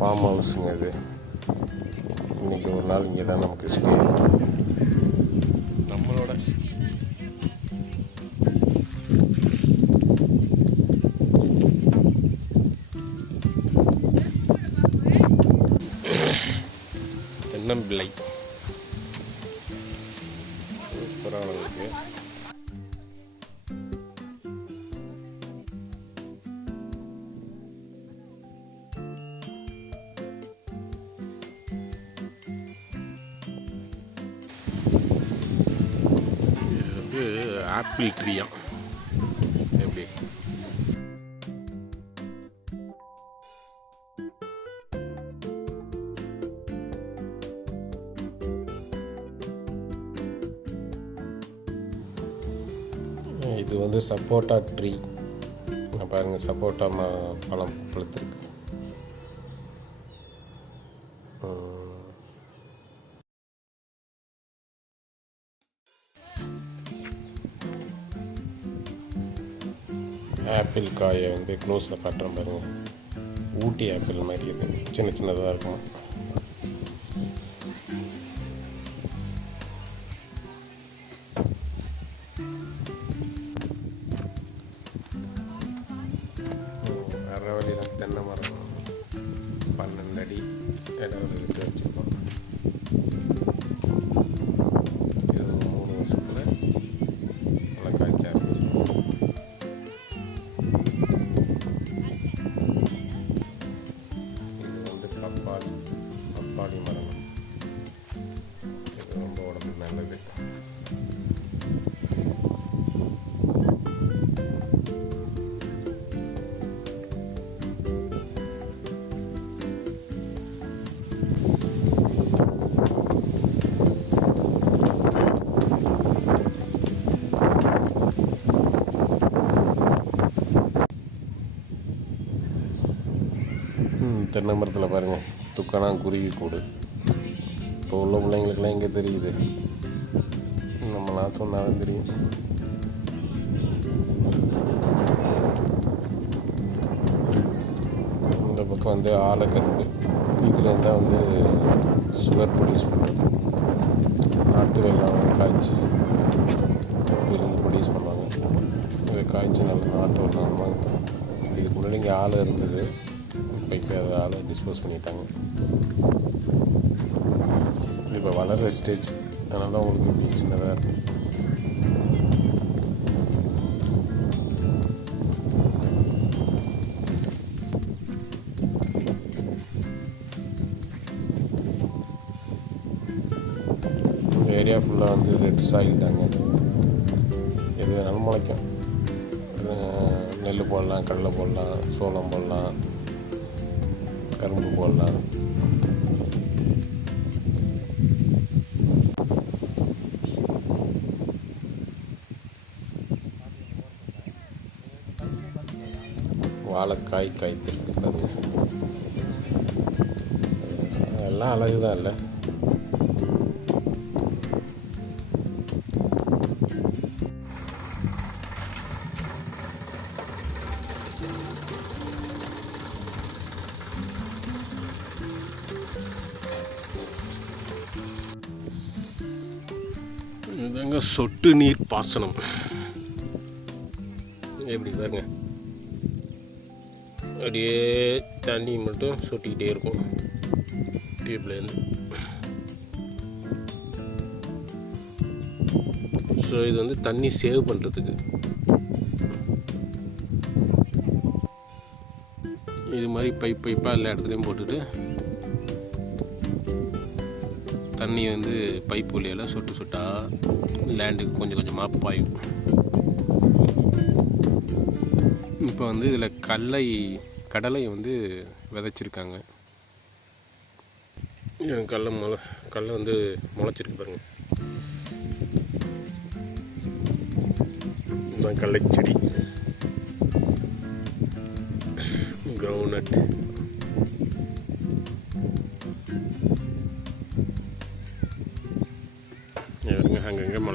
Form ஹவுஸுங்க இது இன்றைக்கி ஒரு நாள் இங்கே தான் நமக்கு ஸ்டே நம்மளோட. தென்னம்பிள்ளை. சூப்பரானது இருக்குது ஆப்பிள் ட்ரீயா எப்படி இது வந்து சப்போட்டா ட்ரீ. பாருங்கள் சப்போட்டா ம பழம் பழுத்திருக்கு ஆப்பிள் காயை வந்து க்ளோஸில் காட்டுற பாருங்க ஊட்டி ஆப்பிள் மாதிரி இது சின்ன சின்னதாக இருக்கும். பப்பாளி பப்பாளி மரம் இது ரொம்ப உடம்பு நல்லது ம், தென்னை மரத்தில் பாருங்கள் துக்கானா குருவி கூடு. இப்போ உள்ள பிள்ளைங்களுக்குலாம் எங்கே தெரியுது. நம்மளாம் சொன்னாலும் தெரியும். இந்த பக்கம் வந்து ஆலக்கருப்பு இதில் தான் வந்து சுகர் ப்ரொடியூஸ் பண்ணுறது நாட்டு வெள்ளம் காய்ச்சி இருந்து ப்ரொடியூஸ் பண்ணுவாங்க. இதை காய்ச்சி நல்ல நாட்டு வெல்லம் இதுக்கு முன்னாடி இங்கே ஆலை இருந்தது. இப்போ இப்போ டிஸ்போஸ் பண்ணிட்டாங்க. இது இப்போ வளர்கிற ஸ்டேஜ் அதனால தான் உங்களுக்கு இப்படி சின்னதாக இருக்கும் இந்த ஏரியா ஃபுல்லாக வந்து ரெட் சாயில் தாங்க. எது வேணாலும் முளைக்கும். நெல் போடலாம் கடலை போடலாம் சோளம் போடலாம். கரும்பு போடலாம். வாழைக்காய் காய்த்திருக்கிறது பாருங்க எல்லாம் அழகுதான் இல்லை. சொட்டு நீர் பாசனம். எப்படி பாருங்க. அப்படியே தண்ணி மட்டும் சொட்டிக்கிட்டே இருக்கும். டியூப்லேருந்து ஸோ இது வந்து தண்ணி சேவ் பண்ணுறதுக்கு இது மாதிரி பைப் பைப்பாக எல்லா இடத்துலையும் போட்டுட்டு தண்ணி வந்து பைப் வழியால் சொட்டு சொட்டாக லேண்டுக்கு கொஞ்சம் கொஞ்சமாக பாயும். இப்போ வந்து இதில் கடலை கடலை வந்து விதைச்சிருக்காங்க. கடலை முளை கடலை வந்து முளைச்சிருக்கு பாருங்க. இதுதான் கடலை செடி. கிரவுண்ட்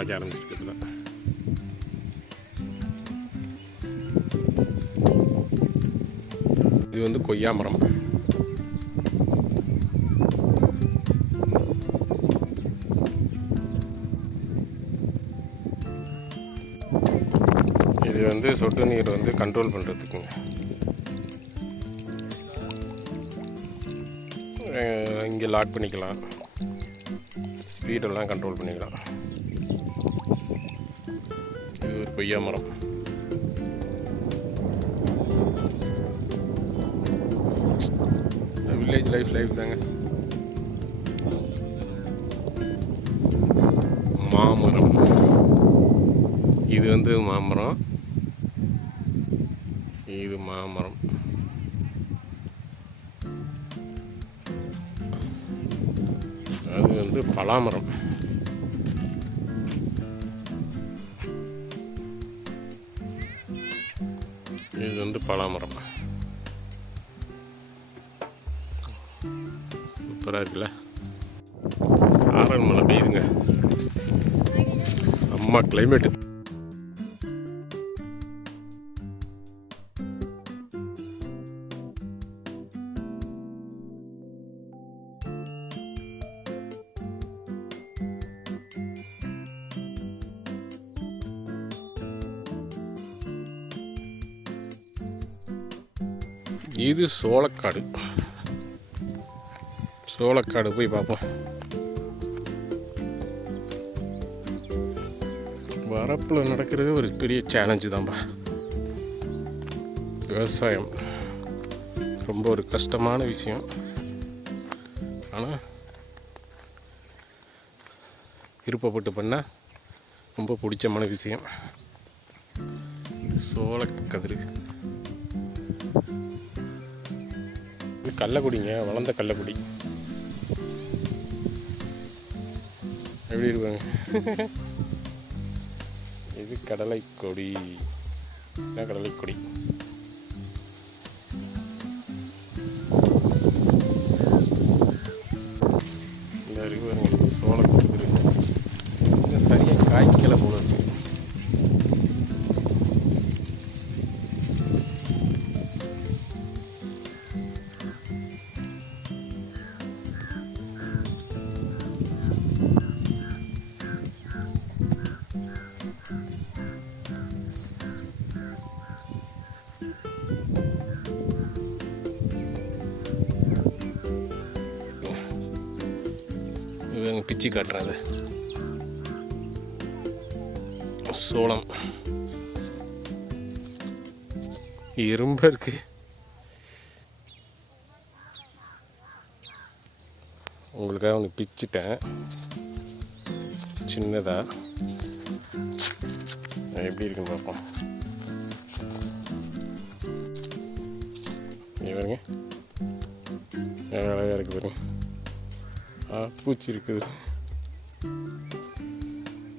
முளைக்க ஆரம்பிச்சிருக்கு இது வந்து கொய்யா மரம். இது வந்து சொட்டு நீர் வந்து கண்ட்ரோல் பண்ணுறதுக்குங்க இங்கே லாக் பண்ணிக்கலாம். ஸ்பீடெல்லாம் கண்ட்ரோல் பண்ணிக்கலாம். கொய்யா மரம். வில்லேஜ் லைஃப் லைஃப் தாங்க. மாமரம். இது வந்து மாமரம். இது மாமரம். அது வந்து பலாமரம். பலாமரம் சூப்பராக இருக்குல்ல? சாரல் மழை பெய்யுதுங்க. செம்ம கிளைமேட்டு இது சோளக்காடு. சோளக்காடு போய் பார்ப்போம் வரப்பில் நடக்கிறது ஒரு பெரிய சேலஞ்சு தான்ப்பா விவசாயம் ரொம்ப ஒரு கஷ்டமான விஷயம். ஆனால் விருப்பப்பட்டு பண்ணால் ரொம்ப பிடிச்சமான விஷயம். சோளக்கதிர். கள்ளக்குடிங்க வளர்ந்த கள்ளக்குடி. எப்படி இருப்பாங்க இது கடலை கொடி இதான் கடலை பிச்சு காட்டுறாங்க. சோளம். எறும்ப இருக்கு. உங்களுக்காக ஒன்று பிச்சிட்டேன். சின்னதா. எப்படி இருக்குன்னு பார்ப்போம். பாருங்க. அழகாக இருக்கு பாருங்க. பூச்சி இருக்குது.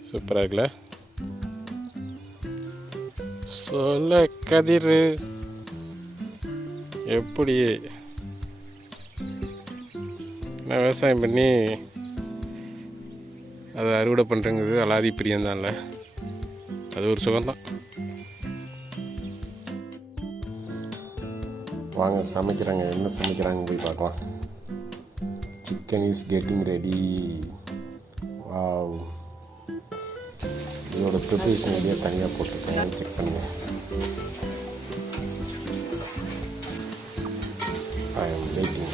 சூப்பராக இருக்குல்ல சொல்ல கதிர். எப்படி? நான் விவசாயம் பண்ணி அதை அறுவடை பண்ணுறங்கிறது அலாதி இல்லை. அது ஒரு சுகம்தான். வாங்க சமைக்கிறாங்க. என்ன சமைக்கிறாங்க போய் பார்க்கலாம். Chicken is getting ready wow இதோட ப்ரிப்பரேஷன் வீடியோ தனியாக போட்டிருக்கேன் செக் பண்ணுங்க. ஐ எம் வெயிட்டிங்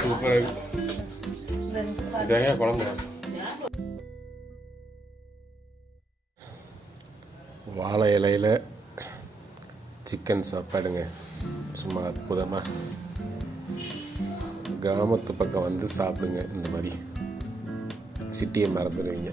சூப்பராக இதாக குழம்பு. வாழை இலையில் சிக்கன் சாப்பாடுங்க. சும்மா அற்புதமாக கிராமத்து பக்கம் வந்து சாப்பிடுங்க இந்த மாதிரி. சிட்டியை மறந்துடுவீங்க.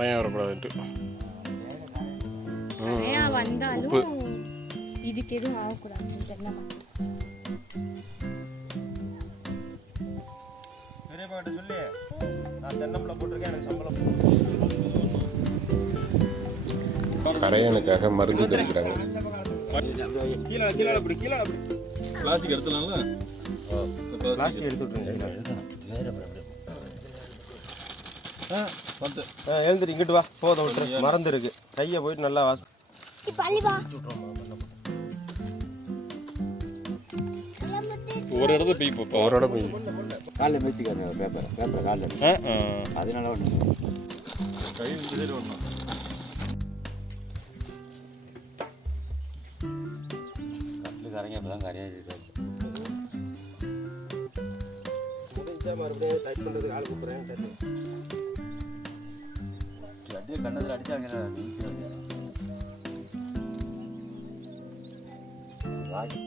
ஏன் உப்பு வந்தாலும் இதுக்கு எதுவும் ஆகக்கூடாது. தென்னை பெரியப்பாட்ட சொல்லி. நான் தென்னம்பிள்ளை போட்டிருக்கேன் எனக்கு சம்பளம். கரையானுக்காக மருந்து தெளிக்கிறாங்க. கீழே கீழே அப்படி கீழே அப்படி. பிளாஸ்டிக் எடுத்துலாம்ல பிளாஸ்டிக் எடுத்து விட்டுருங்க வந்து. எழுந்துட்டு இங்கிட்டு வா. போதும் விட்டுரு. மறந்து இருக்கு கையை போயிட்டு நல்லா வாசம் ஒரு இடத்துல போய் பார்ப்போம் அவரோட போய். காலைல மேய்ச்சிக்காது பேப்பர் பேப்பர் காலைல அதனால ஒன்று கை கரைங்க இப்போ தான் கரையாக இருக்காது முடிஞ்சா மறுபடியும் டைட் பண்ணுறதுக்கு ஆள் கூப்பிட்றேன் அப்படியே கண்ணத்தில் அடிச்சு அங்கே வாங்கி